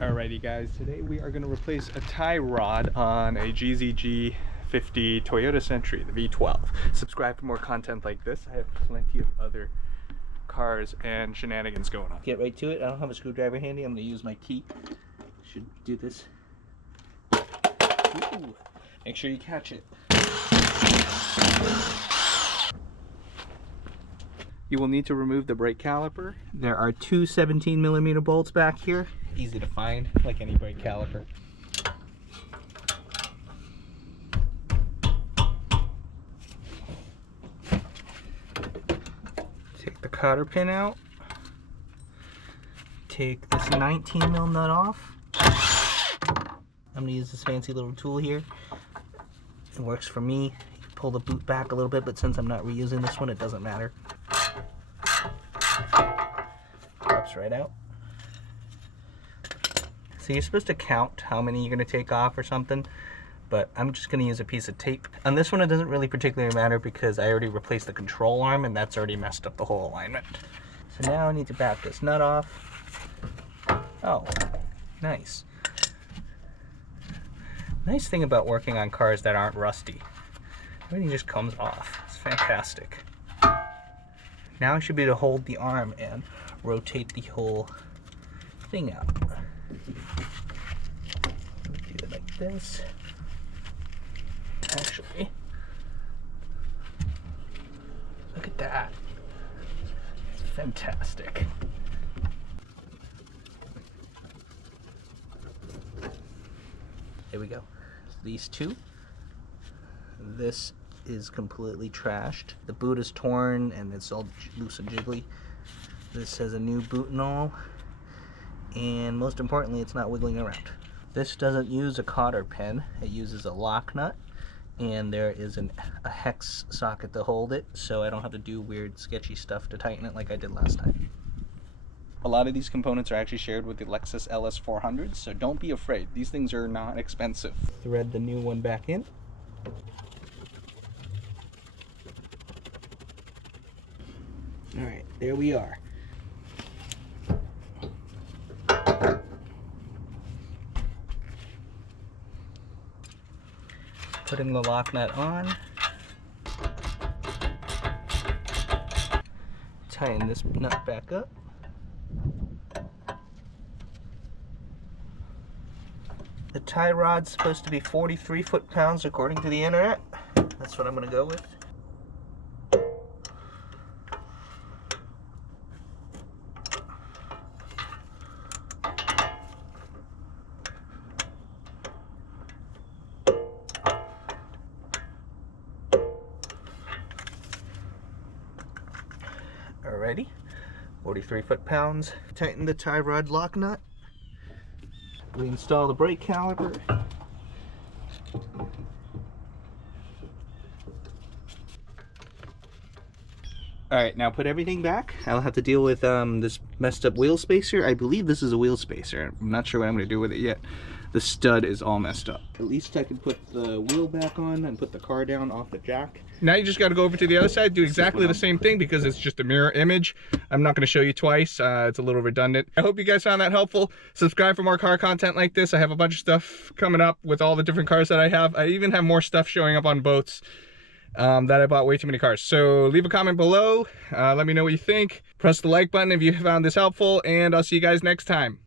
Alrighty guys, today we are going to replace a tie rod on a GZG50 Toyota Century, the V12. Subscribe for more content like this. I have plenty of other cars and shenanigans going on. Get right to it. I don't have a screwdriver handy. I'm going to use my key. Should do this. Ooh. Make sure you catch it. You will need to remove the brake caliper. There are two 17mm bolts back here. Easy to find, like any brake caliper. Take the cotter pin out. Take this 19mm nut off. I'm going to use this fancy little tool here. It works for me. You pull the boot back a little bit, but since I'm not reusing this one, it doesn't matter. Pops right out. So you're supposed to count how many you're going to take off or something, but I'm just going to use a piece of tape. On this one it doesn't really particularly matter because I already replaced the control arm and that's already messed up the whole alignment. So now I need to back this nut off. Oh, nice. Nice thing about working on cars that aren't rusty, everything just comes off. It's fantastic. Now I should be able to hold the arm and rotate the whole thing out. Do it like this. Actually, look at that. It's fantastic. There we go. These two. This is completely trashed. The boot is torn and it's all loose and jiggly. This has a new boot and all. And most importantly, it's not wiggling around. This doesn't use a cotter pin. It uses a lock nut. And there is a hex socket to hold it, so I don't have to do weird sketchy stuff to tighten it like I did last time. A lot of these components are actually shared with the Lexus LS400, so don't be afraid. These things are not expensive. Thread the new one back in. Alright, there we are. Putting the lock nut on. Tighten this nut back up. The tie rod's supposed to be 43 foot-pounds according to the internet. That's what I'm going to go with. Alrighty, 43 foot-pounds. Tighten the tie rod lock nut. We install the brake caliper. Alright, now put everything back. I'll have to deal with this messed up wheel spacer. I believe this is a wheel spacer. I'm not sure what I'm going to do with it yet. The stud is all messed up. At least I can put the wheel back on and put the car down off the jack. Now you just got to go over to the other side, do exactly the same thing because it's just a mirror image. I'm not going to show you twice. It's a little redundant. I hope you guys found that helpful. Subscribe for more car content like this. I have a bunch of stuff coming up with all the different cars that I have. I even have more stuff showing up on boats that I bought way too many cars. So leave a comment below. Let me know what you think. Press the like button if you found this helpful, and I'll see you guys next time.